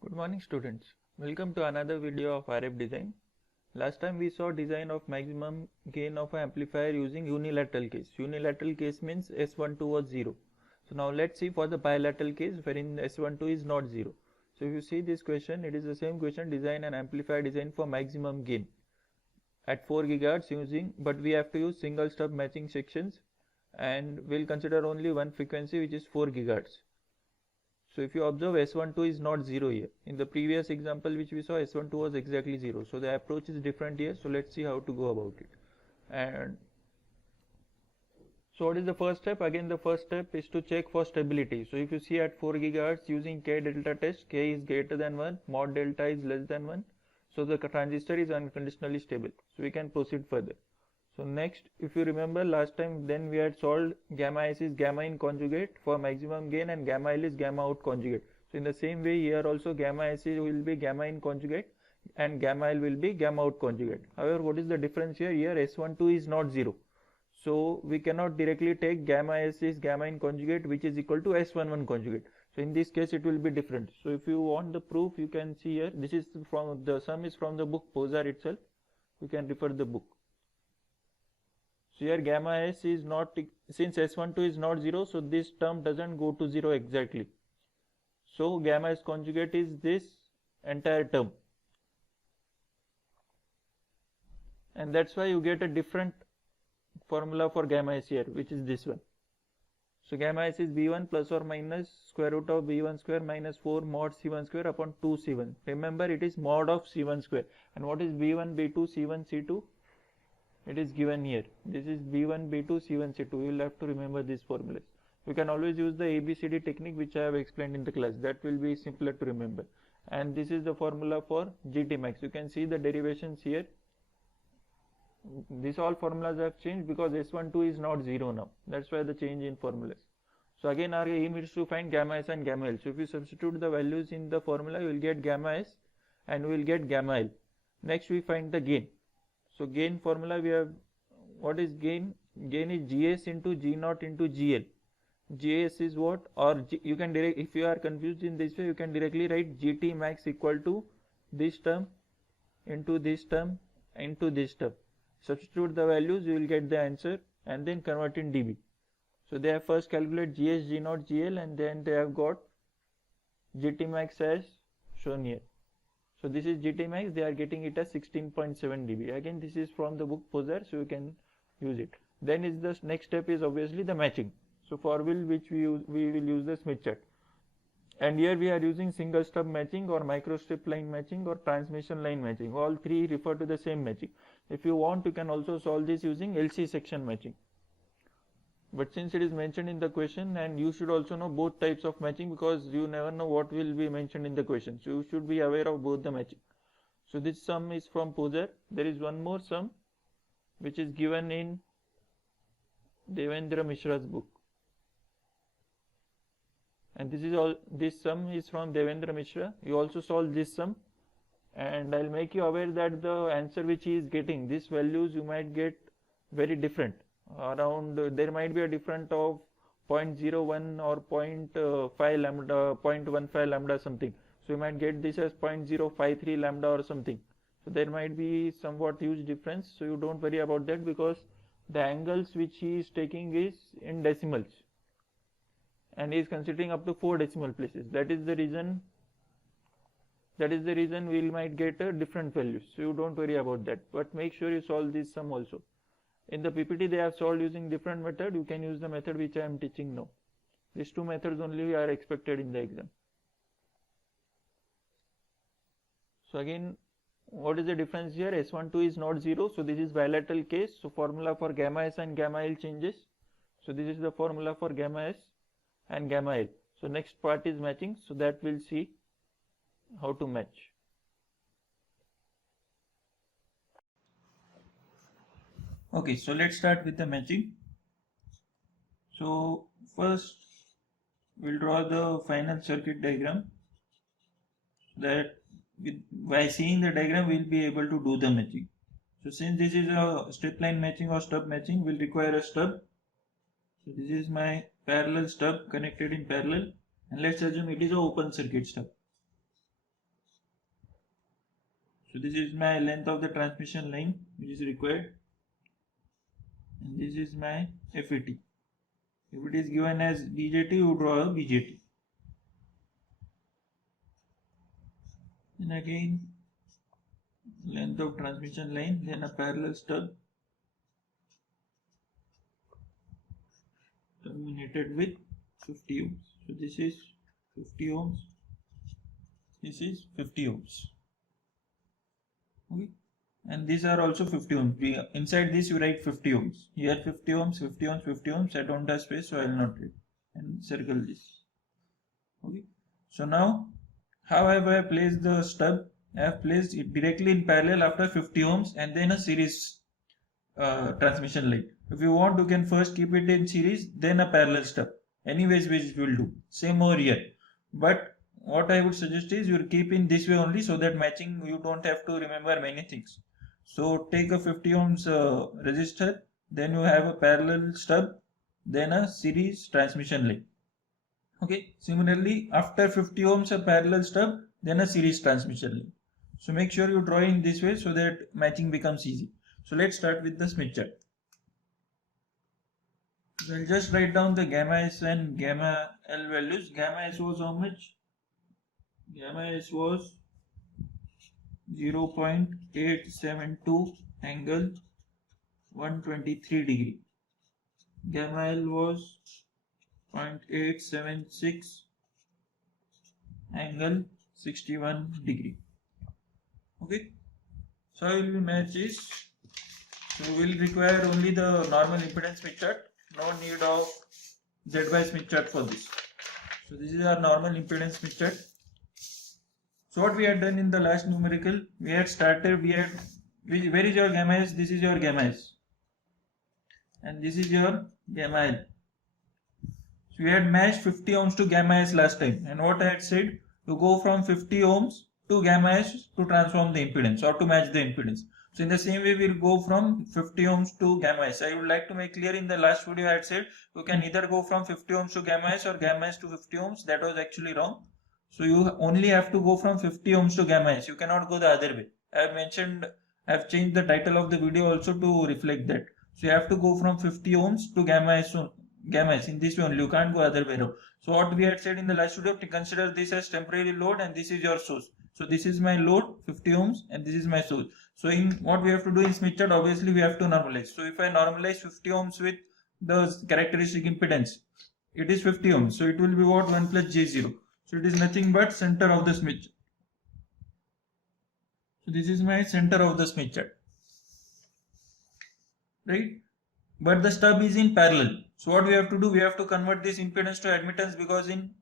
Good morning students. Welcome to another video of RF design. Last time we saw design of maximum gain of an amplifier using unilateral case. Unilateral case means S12 was 0. So now let's see for the bilateral case wherein S12 is not 0. So if you see this question, it is the same question, design an amplifier design for maximum gain at 4 GHz using, but we have to use single stub matching sections and we'll consider only one frequency which is 4 GHz. So if you observe S12 is not 0 here. In the previous example which we saw, S12 was exactly 0. So the approach is different here. So let's see how to go about it. And so what is the first step? Again, the first step is to check for stability. So if you see at 4 GHz using K delta test, K is greater than 1, mod delta is less than 1. So the transistor is unconditionally stable. So we can proceed further. So next, if you remember last time, then we had solved gamma S is gamma in conjugate for maximum gain and gamma L is gamma out conjugate. So in the same way here also gamma S will be gamma in conjugate and gamma L will be gamma out conjugate. However, what is the difference here? Here S12 is not 0. So we cannot directly take gamma S is gamma in conjugate which is equal to S11 conjugate. So in this case it will be different. So if you want the proof, you can see here, this is from the sum is from the book Posar itself. You can refer the book. So here gamma S is not, since S12 is not 0, so this term doesn't go to 0 exactly. So gamma S conjugate is this entire term. And that's why you get a different formula for gamma S here, which is this one. So gamma S is B1 plus or minus square root of B1 square minus 4 mod C1 square upon 2 C1. Remember, it is mod of C1 square. And what is B1, B2, C1, C2? It is given here. This is B1, B2, C1, C2. You will have to remember these formulas. You can always use the ABCD technique which I have explained in the class. That will be simpler to remember. And this is the formula for GT max. You can see the derivations here. These all formulas have changed because S12 is not 0 now. That's why the change in formulas. So again our aim is to find gamma S and gamma L. So if you substitute the values in the formula, you will get gamma S and we will get gamma L. Next we find the gain. So gain formula we have, what is gain? Gain is GS into G0 into GL. GS is what? Or you can direct, if you are confused in this way, you can directly write GT max equal to this term into this term into this term. Substitute the values, you will get the answer and then convert in dB. So they have first calculate GS, G0, GL and then they have got GT max as shown here. So this is GT max, they are getting it as 16.7 dB. Again, this is from the book Posar, so you can use it. Then is the next step is obviously the matching. So for which we will use the Smith chart. And here we are using single stub matching or microstrip line matching or transmission line matching. All three refer to the same matching. If you want, you can also solve this using LC section matching. But since it is mentioned in the question, and you should also know both types of matching because you never know what will be mentioned in the question. So you should be aware of both the matching. So this sum is from Posar. There is one more sum which is given in Devendra Mishra's book. And this is all, this sum is from Devendra Mishra. You also solve this sum. And I'll make you aware that the answer which he is getting, these values you might get very different. Around there might be a difference of 0.01 or 0.5 lambda, 0.15 lambda something. So you might get this as 0.053 lambda or something. So there might be somewhat huge difference. So you don't worry about that because the angles which he is taking is in decimals. And he is considering up to 4 decimal places. That is the reason we might get a different values. So you don't worry about that. But make sure you solve this sum also. In the PPT they have solved using different method. You can use the method which I am teaching now. These two methods only are expected in the exam. So again, what is the difference here? S12 is not 0. So this is bilateral case. So formula for gamma S and gamma L changes. So this is the formula for gamma S and gamma L. So next part is matching. So that we'll see how to match. Okay, so let's start with the matching. So first we'll draw the final circuit diagram. That by seeing the diagram we'll be able to do the matching. So since this is a strip line matching or stub matching, we'll require a stub. So this is my parallel stub connected in parallel, and let's assume it is an open circuit stub. So this is my length of the transmission line which is required, and this is my FET. If it is given as BJT, you draw a BJT. And again length of transmission line, then a parallel stub terminated with 50 ohms. So this is 50 ohms, this is 50 ohms. Okay, and these are also 50 ohms. Inside this you write 50 ohms. Here 50 ohms, 50 ohms, 50 ohms. I don't have space, so I will not write, and circle this. Okay, so now how have I placed the stub? I have placed it directly in parallel after 50 ohms and then a series transmission line. If you want, you can first keep it in series, then a parallel stub. Anyways, which will do. Same over here. But what I would suggest is you keep in this way only, so that matching you don't have to remember many things. So take a 50 ohms resistor, then you have a parallel stub, then a series transmission line. Okay, similarly after 50 ohms a parallel stub, then a series transmission line. So make sure you draw in this way so that matching becomes easy. So let's start with the Smith chart. So I'll just write down the gamma S and gamma L values. Gamma S was how much? Gamma S was 0.872 angle 123 degree. Gamma L was 0.876 angle 61 degree. Okay, so how will we match this? So we will require only the normal impedance Smith chart. No need of ZY Smith chart for this. So this is our normal impedance Smith chart. So what we had done in the last numerical, we had started, where is your gamma S? This is your gamma S, and this is your gamma L. So we had matched 50 ohms to gamma S last time, and what I had said, to go from 50 ohms to gamma S to transform the impedance or to match the impedance. So in the same way, we will go from 50 ohms to gamma S. I would like to make clear, in the last video I had said you can either go from 50 ohms to gamma S or gamma S to 50 ohms. That was actually wrong. So you only have to go from 50 ohms to gamma S. You cannot go the other way. I have changed the title of the video also to reflect that. So you have to go from 50 ohms to gamma S in this way only. You can't go other way around. So what we had said in the last video, to consider this as temporary load, and this is your source. So this is my load 50 ohms and this is my source. So in what we have to do in Smith chart, obviously we have to normalize. So if I normalize 50 ohms with the characteristic impedance, it is 50 ohms. So it will be what? 1 plus J0. So it is nothing but center of the Smith chart. So this is my center of the Smith chart, right? But the stub is in parallel. So what we have to do, we have to convert this impedance to admittance, because in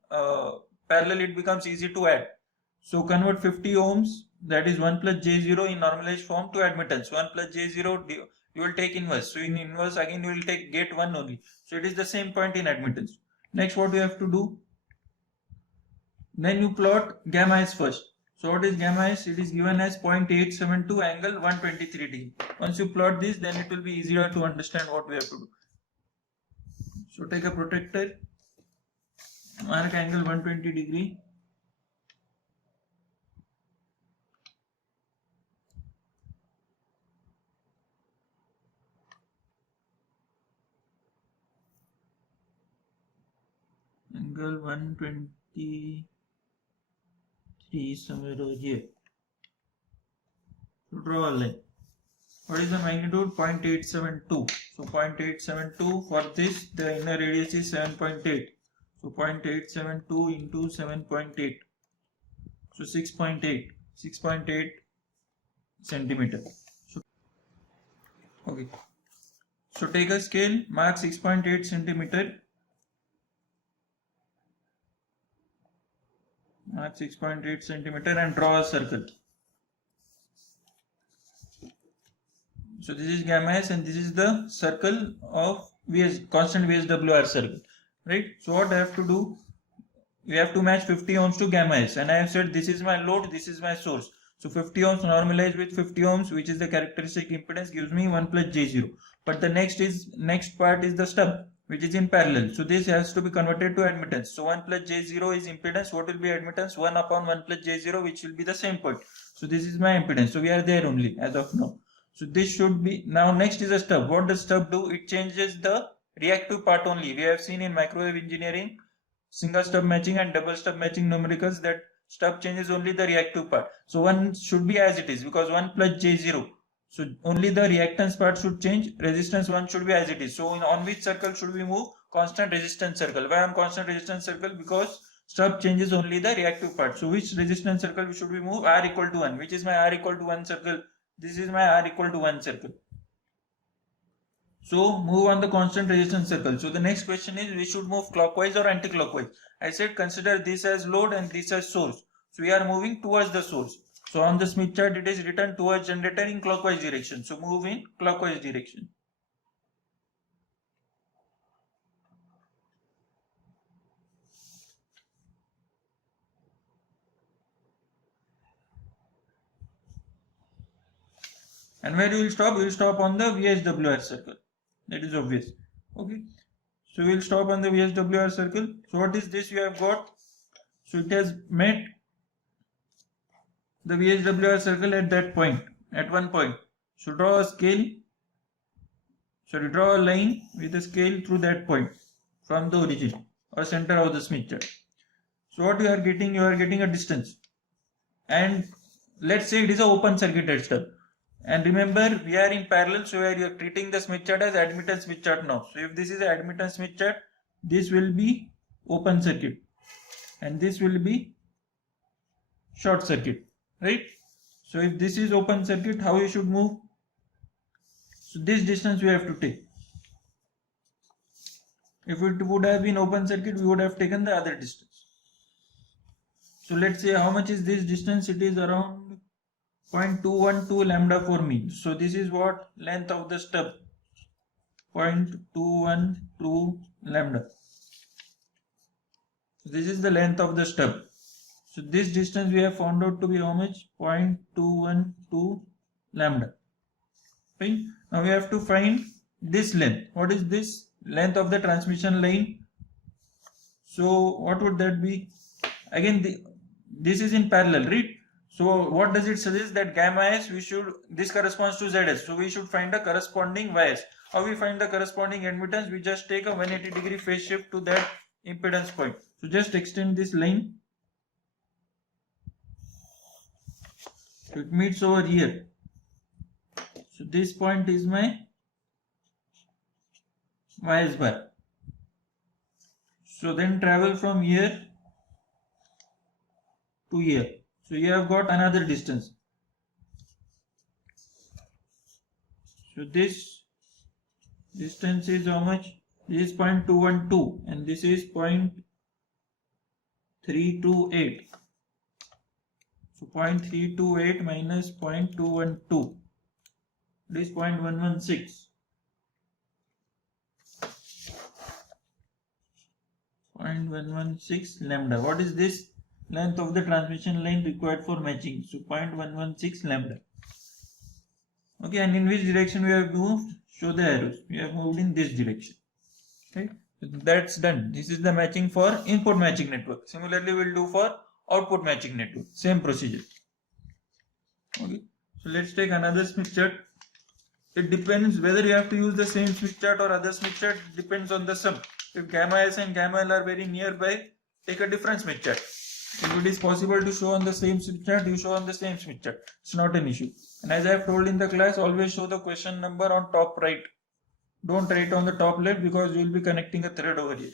parallel it becomes easy to add. So convert 50 ohms, that is 1 plus J0 in normalized form, to admittance. 1 plus J0, you will take inverse. So in inverse again you will take gate 1 only. So it is the same point in admittance. Next what you have to do, then you plot gamma S first. So what is gamma S? It is given as 0.872 angle 123 degree. Once you plot this, then it will be easier to understand what we have to do. So take a protractor, mark angle 120 degree. Angle 123 somewhere over here. So draw a line. What is the magnitude? 0.872. So 0.872, for this the inner radius is 7.8. So 0.872 into 7.8. So 6.8 centimeter. So, okay. So take a scale, mark 6.8 centimeter. Mark 6.8 centimeter and draw a circle. So this is gamma S and this is the circle of constant VSWR circle, right? So what I have to do, we have to match 50 ohms to gamma S, and I have said this is my load, this is my source. So 50 ohms normalized with 50 ohms, which is the characteristic impedance, gives me 1 plus J0. But the next part is the stub. which is in parallel. So this has to be converted to admittance. So 1 plus J0 is impedance. What will be admittance? 1 upon 1 plus J0, which will be the same point. So this is my impedance. So we are there only as of now. So this should be, now next is a stub. What does stub do? It changes the reactive part only. We have seen in microwave engineering, single stub matching and double stub matching numericals, that stub changes only the reactive part. So 1 should be as it is, because 1 plus J0. So only the reactance part should change. Resistance 1 should be as it is. So on which circle should we move? Constant resistance circle. Why on constant resistance circle? Because stub changes only the reactive part. So which resistance circle should we move? R equal to 1. Which is my R equal to 1 circle? This is my R equal to 1 circle. So move on the constant resistance circle. So the next question is, we should move clockwise or anti-clockwise. I said consider this as load and this as source. So we are moving towards the source. So on the Smith chart it is written towards generator in clockwise direction. So move in clockwise direction. And where you will stop? You will stop on the VSWR circle. That is obvious. Okay. So we will stop on the VSWR circle. So what is this you have got? So it has met the VSWR circle at that point, at one point. So draw a scale. So draw a line with a scale through that point from the origin or center of the Smith chart. So what you are getting a distance. And let's say it is an open circuited stub. And remember, we are in parallel, so we are treating the Smith chart as admittance Smith chart now. So if this is an admittance Smith chart, this will be open circuit and this will be short circuit, right? So if this is open circuit, how you should move? So this distance we have to take. If it would have been open circuit, we would have taken the other distance. So let's say how much is this distance? It is around 0.212 lambda for me. So this is what length of the stub, 0.212 lambda. This is the length of the stub. So this distance we have found out to be how much? 0.212 lambda. Fine. Now we have to find this length. What is this? Length of the transmission line. So what would that be? Again, this is in parallel, right? So what does it suggest? That gamma s, this corresponds to Zs. So we should find a corresponding Ys. How we find the corresponding admittance? We just take a 180-degree phase shift to that impedance point. So just extend this line. So it meets over here. So this point is my Ys bar. So then travel from here to here. So you have got another distance. So this distance is how much? This is 0.212 and this is 0.328. So 0.328 minus 0.212. It is 0.116. 0.116 lambda. What is this? Length of the transmission line required for matching. So 0.116 lambda. Okay, and in which direction we have moved? Show the arrows. We have moved in this direction. Okay, so that's done. This is the matching for input matching network. Similarly, we'll do for output matching network. Same procedure. Okay, so let's take another Smith chart. It depends whether you have to use the same Smith chart or other Smith chart. Depends on the sum. If gamma s and gamma l are very nearby, take a different Smith chart. If it is possible to show on the same Smith chart, you show on the same Smith chart. It's not an issue. And as I have told in the class, always show the question number on top right. Don't write on the top left because you will be connecting a thread over here.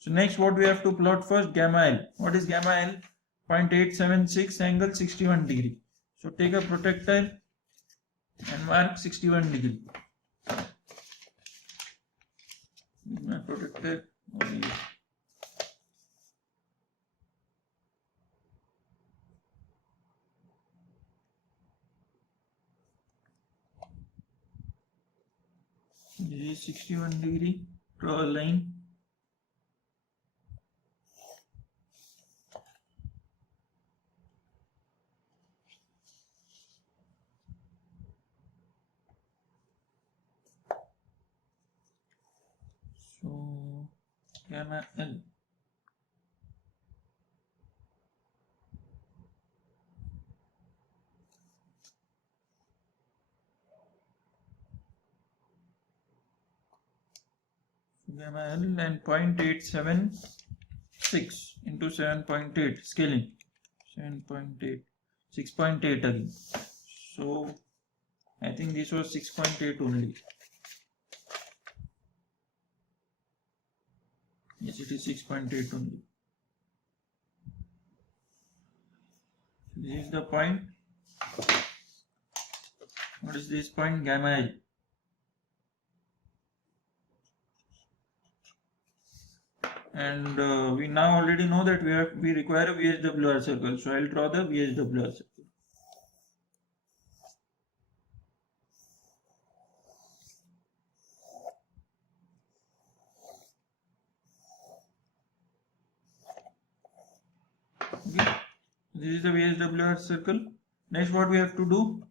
So next what we have to plot first, gamma L. What is gamma L? 0.876 angle 61 degree. So take a protractor and mark 61 degree. My protractor over here. This is 61 degree. Draw a line. So gamma L. Gamma L and 0.876 into 7.8 scaling 7.8 6.8 again. So I think this was 6.8 only. Yes, it is 6.8 only. This is the point. What is this point? Gamma L. And we now already know that we require a VSWR circle. So I'll draw the VSWR circle. Okay. This is the VSWR circle. Next, what we have to do?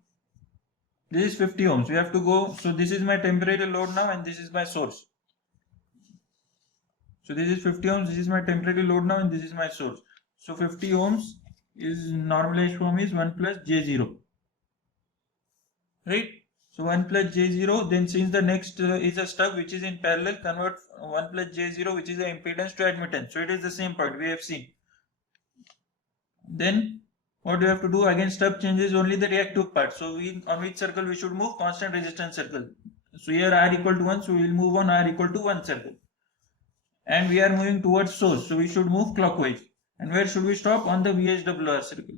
This is 50 ohms. We have to go. So this is my temporary load now, and this is my source. So this is 50 ohms. This is my temporary load now, and this is my source. So 50 ohms is normalized form is 1 plus J0. Right? So 1 plus J0. Then since the next is a stub which is in parallel, convert 1 plus J0, which is the impedance, to admittance. So it is the same point we have seen. Then what we have to do, again stub changes only the reactive part. So on which circle we should move? Constant resistance circle. So here R equal to 1, so we will move on R equal to 1 circle. And we are moving towards source, so we should move clockwise. And where should we stop? On the VSWR circle.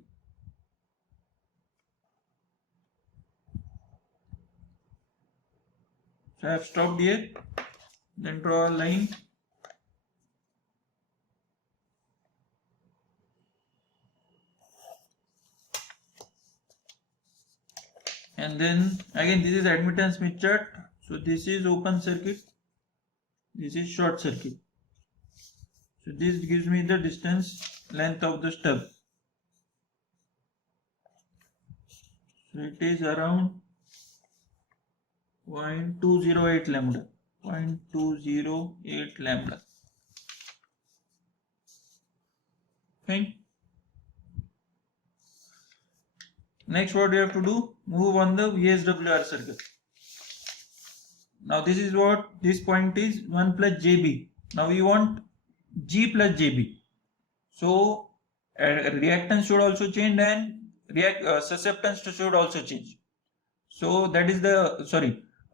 So I have stopped here. Then draw a line. And then again this is admittance Smith chart. So this is open circuit. This is short circuit. So this gives me the distance length of the stub. So it is around 0.208 lambda. 0.208 lambda. Fine. Next, what we have to do? Move on the VSWR circle. Now this is what this point is, 1 plus JB. Now we want G plus JB. So reactance should also change and susceptance should also change. So that is the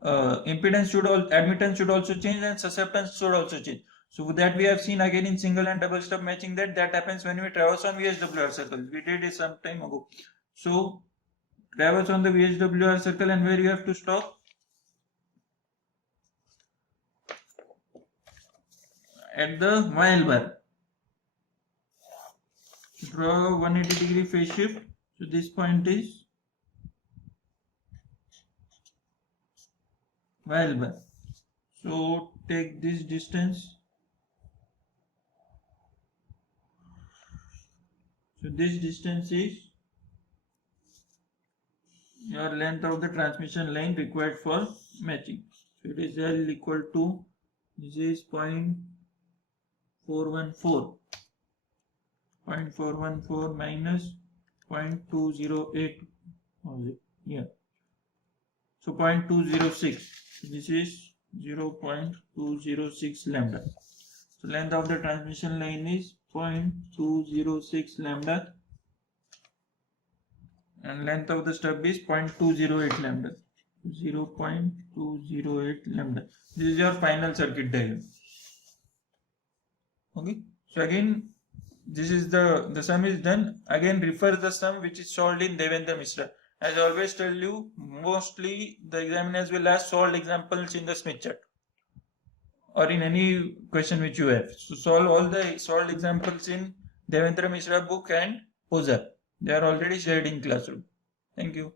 impedance admittance should also change and susceptance should also change. So that we have seen again in single and double stub matching that happens when we traverse on VSWR circles. We did it some time ago. So traverse on the VSWR circle, and where you have to stop? At the YL bar. Draw 180 degree phase shift. So this point is YL bar. So take this distance. So this distance is your length of the transmission line required for matching. So it is L equal to, this is 0.414. 0.414 minus 0.208. Yeah. So 0.206. This is 0.206 lambda. So length of the transmission line is 0.206 lambda. And length of the stub is 0.208 lambda. 0.208 lambda. This is your final circuit diagram. Okay. So again, this is the sum is done. Again, refer the sum which is solved in Devendra Mishra. As I always tell you, mostly the examiners will ask solved examples in the Smith chart or in any question which you have. So solve all the solved examples in Devendra Mishra book and Posa. They are already shared in classroom. Thank you.